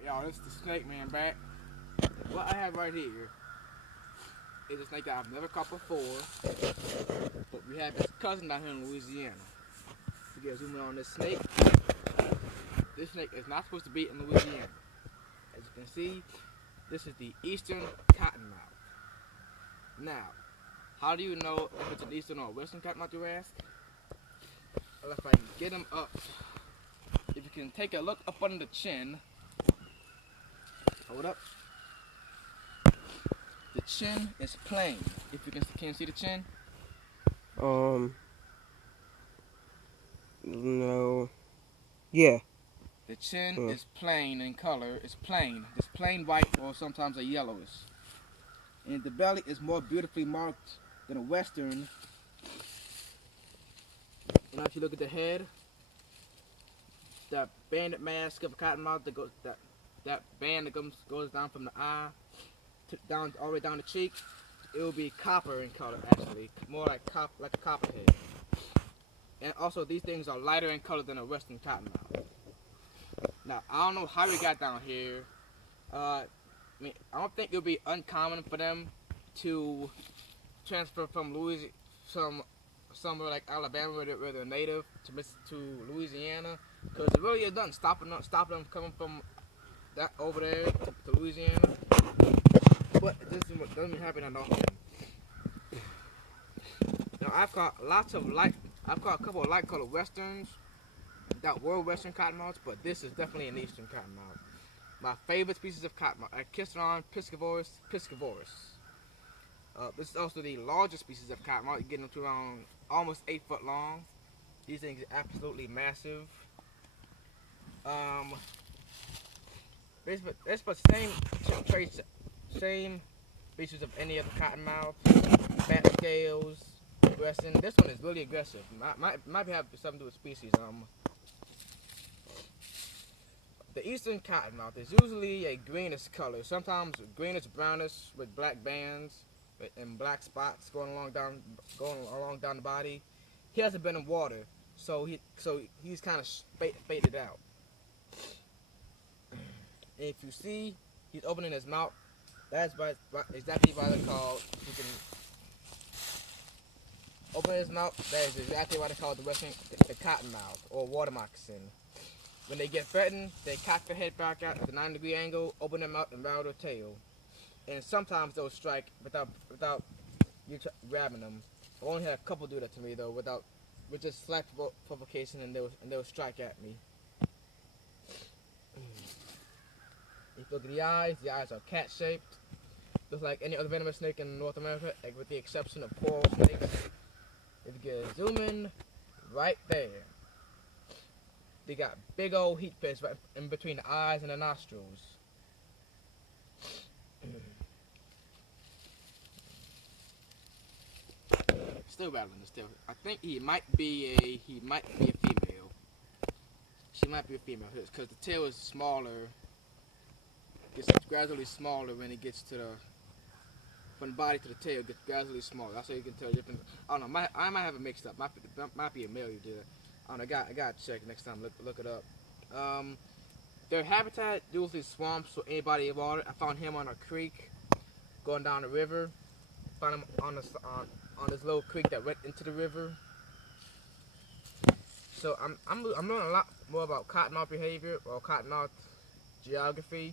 Alright, y'all, this is the snake man back. What I have right here is a snake that I've never caught before, but we have his cousin down here in Louisiana. We get zoom in on this snake. This snake is not supposed to be in Louisiana. As you can see, this is the Eastern Cottonmouth. Now, how do you know if it's an Eastern or a Western Cottonmouth, you ask? Well, if I can get him up, if you can take a look up under the chin, hold up. The chin is plain. If you can you see the chin? No. Yeah. The chin is plain in color. It's plain. It's plain white or sometimes a yellowish. And the belly is more beautifully marked than a Western. And if you look at the head, that banded mask of a cottonmouth that goes that band that goes down from the eye to down all the way down the cheek, it will be copper in color actually, more like a copperhead. And also these things are lighter in color than a Western cottonmouth. Now I don't know how we got down here. I don't think it would be uncommon for them to transfer from Louisiana, somewhere like Alabama where they're native to Louisiana, because it really is nothing stopping them coming from that over there to Louisiana. But this is what doesn't happen at all. Now I've caught a couple of light colored westerns that were Western cottonmouths, but this is definitely an Eastern cottonmouth. My favorite species of cottonmouth, Agkistrodon Piscavorus Piscavorus. This is also the largest species of cottonmouth. You get them to around almost 8 foot long. These things are absolutely massive. It's the same traits, same features of any other cottonmouth. Fat scales, aggressive. This one is really aggressive. Might have something to do with species. The Eastern cottonmouth is usually a greenish color, sometimes greenish brownish with black bands and black spots going along down the body. He hasn't been in water, so he's kind of faded out. And if you see, he's opening his mouth. That's exactly why they're called. He can open his mouth. That is exactly why they're called the cottonmouth or water moccasin. When they get threatened, they cock their head back out at a 90-degree angle, open their mouth, and rattle their tail. And sometimes they'll strike without you grabbing them. I only had a couple do that to me though, with just slight provocation, and they'll strike at me. If you look at the eyes are cat-shaped, just like any other venomous snake in North America, with the exception of coral snakes. If you get a zoom in, right there. They got big old heat pits right in between the eyes and the nostrils. Still battling still. I think he might be a female. She might be a female because the tail is smaller. Gets gradually smaller when it gets to from the body to the tail. It gets gradually smaller. That's how you can tell different. I don't know. I might have it mixed up. Might be a male you did it. I don't know, I gotta check next time. Look it up. Their habitat usually swamps or any body of water. I found him on a creek, going down the river. Found him on this little creek that went into the river. So I'm learning a lot more about cottonmouth behavior or cottonmouth geography.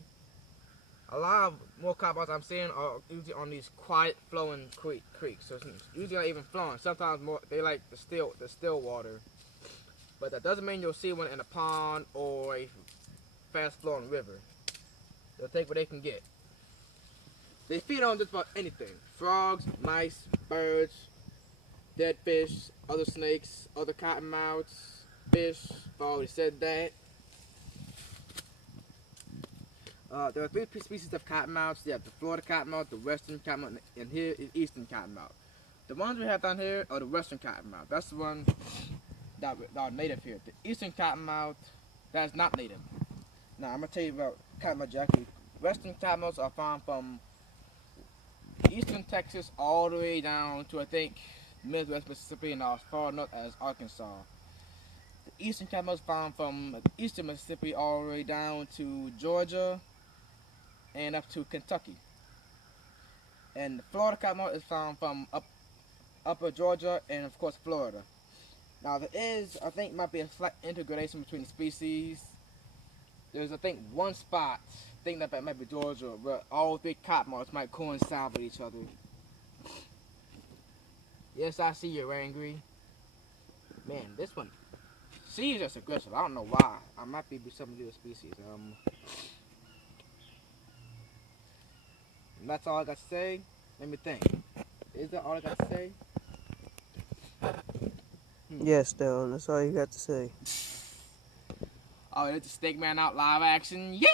A lot of more cottonmouths I'm seeing are usually on these quiet flowing creeks. So it's usually not even flowing. Sometimes more they like the still water. But that doesn't mean you'll see one in a pond or a fast-flowing river. They'll take what they can get. They feed on just about anything. Frogs, mice, birds, dead fish, other snakes, other cottonmouths, fish. I've already said that. There are 3 species of cottonmouths. You have the Florida cottonmouth, the Western cottonmouth, and here is Eastern cottonmouth. The ones we have down here are the Western cottonmouth. That's the one that are native here. The Eastern cottonmouth, that is not native. Now I'm gonna tell you about cottonmouth geography. Western cottonmouths are found from eastern Texas all the way down to I think Midwest Mississippi and as far north as Arkansas. Eastern Cottonmouth is found from eastern Mississippi all the way down to Georgia and up to Kentucky. And the Florida cottonmouth is found from upper Georgia and of course Florida. Now there is, I think, might be a slight integration between the species. There's, I think, one spot, I think that might be Georgia, where all three cottonmouths might coincide with each other. Yes, I see you're angry. Man, this one, she's just aggressive. I don't know why. I might be something to do with species. And that's all I got to say. Let me think. Is that all I got to say? Yes, Dylan, that's all you got to say. Oh, it's the Snake Man out live action. Yay!